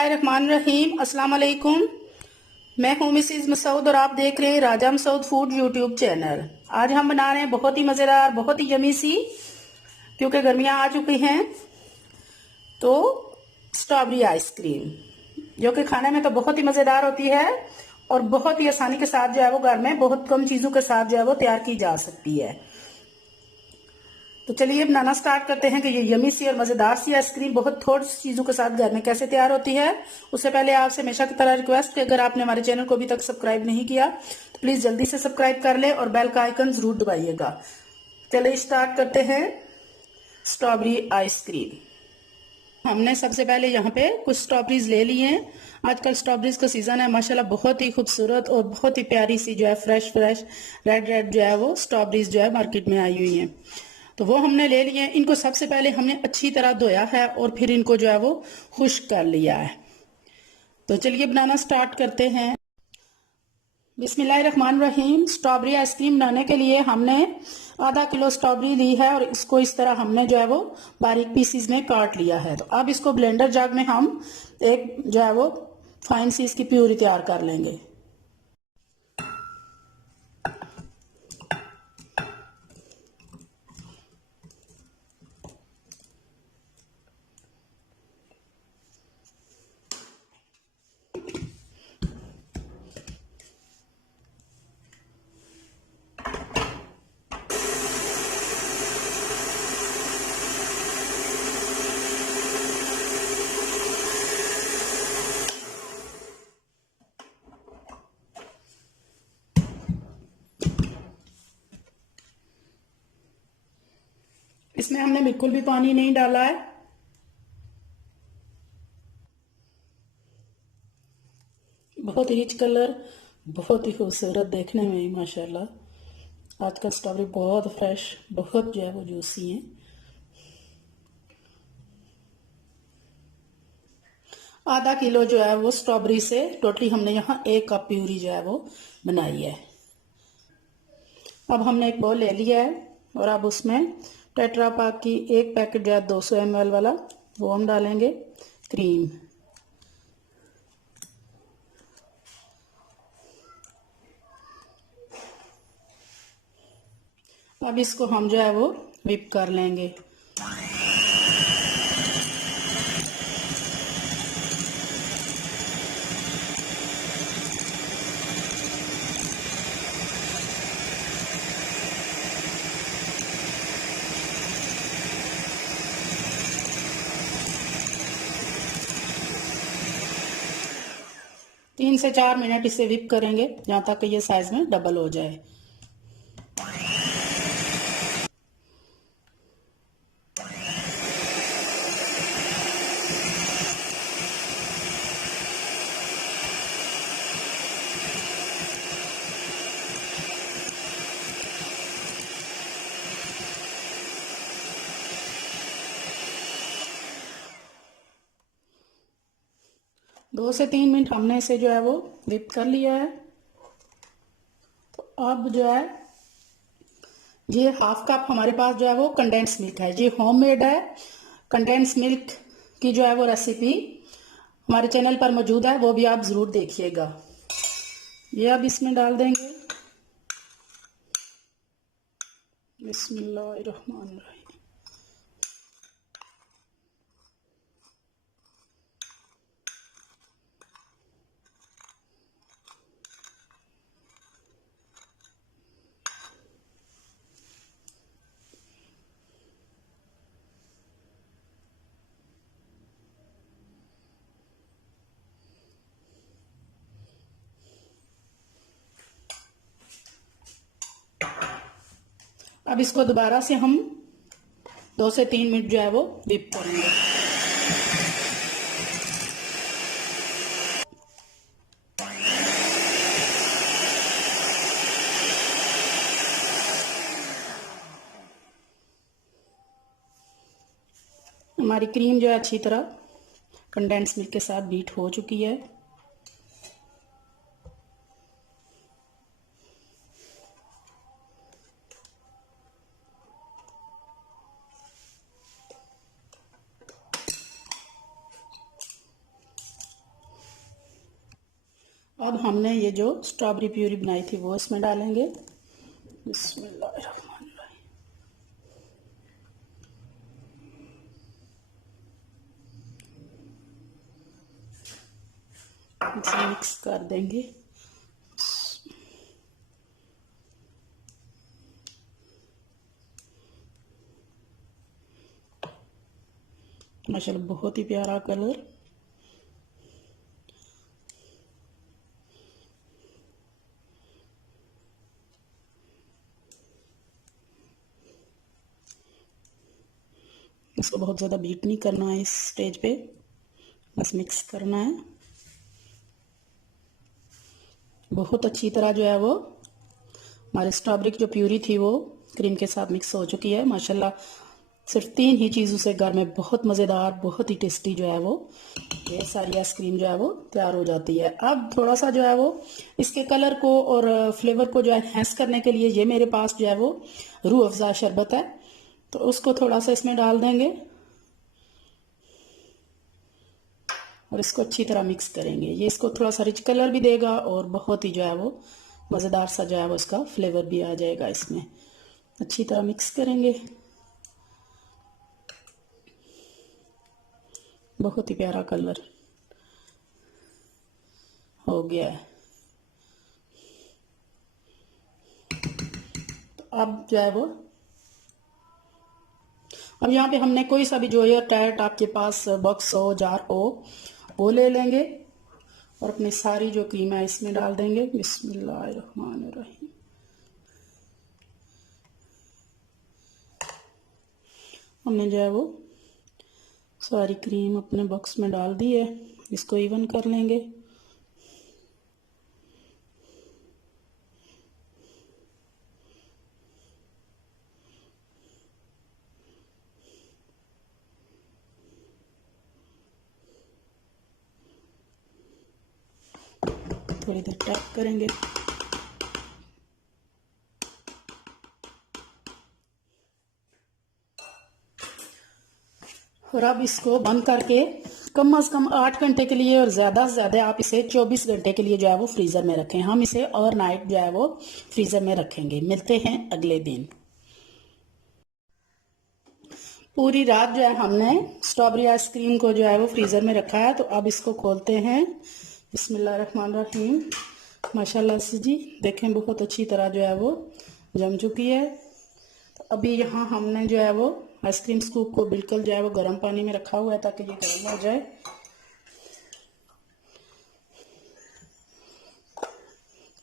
बिस्मिल्लाहिर्रहमानिर्रहीम। अस्सलाम वालेकुम। मैं हूँ मिसिज मसूद और आप देख रहे हैं राजा मसूद फूड यूट्यूब चैनल। आज हम बना रहे हैं बहुत ही मज़ेदार, बहुत ही यमी सी, क्योंकि गर्मियाँ आ चुकी हैं, तो स्ट्रॉबेरी आइसक्रीम, जो कि खाने में तो बहुत ही मज़ेदार होती है और बहुत ही आसानी के साथ जो है वो घर में बहुत कम चीज़ों के साथ जो है वो तैयार की जा सकती है। तो चलिए बनाना स्टार्ट करते हैं कि ये यमी सी और मज़ेदार सी आइसक्रीम बहुत थोड़ी सी चीज़ों के साथ घर में कैसे तैयार होती है। उससे पहले आपसे हमेशा की तरह रिक्वेस्ट कि अगर आपने हमारे चैनल को अभी तक सब्सक्राइब नहीं किया तो प्लीज़ जल्दी से सब्सक्राइब कर ले और बेल का आइकन ज़रूर दबाइएगा। चलिए स्टार्ट करते हैं स्ट्रॉबेरी आइसक्रीम। हमने सबसे पहले यहाँ पे कुछ स्ट्रॉबेरीज ले ली हैं। आजकल स्ट्रॉबेरीज का सीजन है, माशाल्लाह बहुत ही खूबसूरत और बहुत ही प्यारी सी जो है फ्रेश रेड रेड जो है वो स्ट्रॉबेरीज जो है मार्केट में आई हुई हैं। तो वो हमने ले लिए हैं। इनको सबसे पहले हमने अच्छी तरह धोया है और फिर इनको जो है वो खुश्क कर लिया है। तो चलिए बनाना स्टार्ट करते हैं। बिस्मिल्लाहिर्रहमानिर्रहीम। स्ट्रॉबेरी आइसक्रीम बनाने के लिए हमने आधा किलो स्ट्रॉबेरी ली है और इसको इस तरह हमने जो है वो बारीक पीसीज में काट लिया है। तो अब इसको ब्लेंडर जग में हम एक जो है वो फाइन सी इसकी प्यूरी तैयार कर लेंगे। इसमें हमने बिल्कुल भी पानी नहीं डाला है। बहुत रिच कलर, बहुत ही खूबसूरत देखने में माशाल्लाह। आजकल स्ट्रॉबेरी बहुत फ्रेश, बहुत जो है वो जूसी है। आधा किलो जो है वो स्ट्रॉबेरी से टोटली हमने यहाँ 1 कप प्यूरी जो है वो बनाई है। अब हमने एक बाउल ले लिया है और अब उसमें टेट्रा पैक की एक पैकेट जो है 200 ml वाला वो हम डालेंगे। क्रीम, अब इसको हम जो है वो whip कर लेंगे। तीन से 4 मिनट इसे whip करेंगे जहाँ तक ये साइज में डबल हो जाए। दो से 3 मिनट हमने इसे जो है वो whip कर लिया है। तो अब जो है ये हाफ कप हमारे पास जो है वो कंडेंस मिल्क है। ये होममेड है। कंडेंस मिल्क की जो है वो रेसिपी हमारे चैनल पर मौजूद है, वो भी आप ज़रूर देखिएगा। ये अब इसमें डाल देंगे। बिस्मिल्लाहिर्रहमानिर्रहीम। अब इसको दोबारा से हम 2 से 3 मिनट जो है वो whip करेंगे। हमारी क्रीम जो है अच्छी तरह कंडेंस मिल्क के साथ बीट हो चुकी है। अब हमने ये जो स्ट्रॉबेरी प्यूरी बनाई थी वो इसमें डालेंगे। बिस्मिल्लाहिर्रहमानिर्रहीम। इसे मिक्स कर देंगे। माशाल्लाह बहुत ही प्यारा कलर। इसको बहुत ज़्यादा बीट नहीं करना है, इस स्टेज पे बस मिक्स करना है। बहुत अच्छी तरह जो है वो हमारे स्ट्रॉबेरी की जो प्यूरी थी वो क्रीम के साथ मिक्स हो चुकी है। माशाल्लाह सिर्फ 3 ही चीज़ों से घर में बहुत मज़ेदार, बहुत ही टेस्टी जो है वो ये सारी आइसक्रीम जो है वो तैयार हो जाती है। अब थोड़ा सा जो है वो इसके कलर को और फ्लेवर को जो है एनहांस करने के लिए ये मेरे पास जो है वो रूह अफ़ज़ा शरबत है, तो उसको थोड़ा सा इसमें डाल देंगे और इसको अच्छी तरह मिक्स करेंगे। ये इसको थोड़ा सा रिच कलर भी देगा और बहुत ही जो है वो मज़ेदार सा जो है वो इसका फ्लेवर भी आ जाएगा इसमें। अच्छी तरह मिक्स करेंगे। बहुत ही प्यारा कलर हो गया है। तो अब जो है वो अब यहाँ पे हमने कोई सा भी जो एयर टाइट आपके पास बॉक्स हो, जार हो, वो ले लेंगे और अपनी सारी जो क्रीम है इसमें डाल देंगे। बिस्मिल्लाहिर्रहमानिर्रहीम। हमने जो है वो सारी क्रीम अपने बॉक्स में डाल दी है। इसको इवन कर लेंगे। थोड़ी देर टैप करेंगे। और अब इसको बंद करके कम से कम 8 घंटे के लिए और ज़्यादा से ज़्यादा आप इसे 24 घंटे के लिए जो है वो फ्रीज़र में रखें। हम इसे ओवरनाइट जो है वो फ्रीज़र में रखेंगे। मिलते हैं अगले दिन। पूरी रात जो है हमने स्ट्रॉबेरी आइसक्रीम को जो है वो फ्रीज़र में रखा है। तो अब इसको खोलते हैं। बिस्मिल्लाहिर्रहमानिर्रहीम। माशाल्लाह से जी देखें बहुत अच्छी तरह जो है वो जम चुकी है। तो अभी यहाँ हमने जो है वो आइसक्रीम स्कूप को बिल्कुल जो है वो गर्म पानी में रखा हुआ है ताकि ये गर्म हो जाए।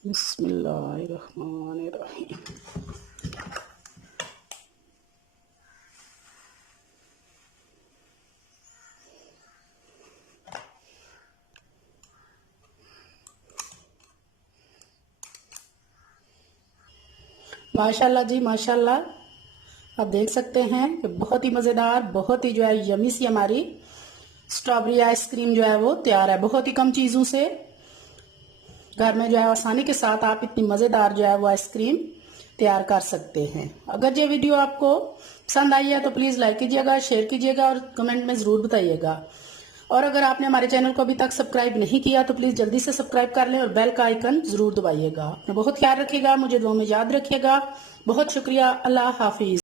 बिस्मिल्लाहिर्रहमानिर्रहीम। माशाल्लाह जी माशाल्लाह, आप देख सकते हैं कि बहुत ही मज़ेदार, बहुत ही जो है यमी सी हमारी स्ट्रॉबेरी आइसक्रीम जो है वो तैयार है। बहुत ही कम चीज़ों से घर में जो है आसानी के साथ आप इतनी मज़ेदार जो है वो आइसक्रीम तैयार कर सकते हैं। अगर ये वीडियो आपको पसंद आई है तो प्लीज़ लाइक कीजिएगा, शेयर कीजिएगा और कमेंट में ज़रूर बताइएगा। और अगर आपने हमारे चैनल को अभी तक सब्सक्राइब नहीं किया तो प्लीज़ जल्दी से सब्सक्राइब कर लें और बेल का आइकन ज़रूर दबाइएगा। अपना बहुत ख्याल रखिएगा, मुझे दुआ में याद रखिएगा। बहुत शुक्रिया। अल्लाह हाफिज़।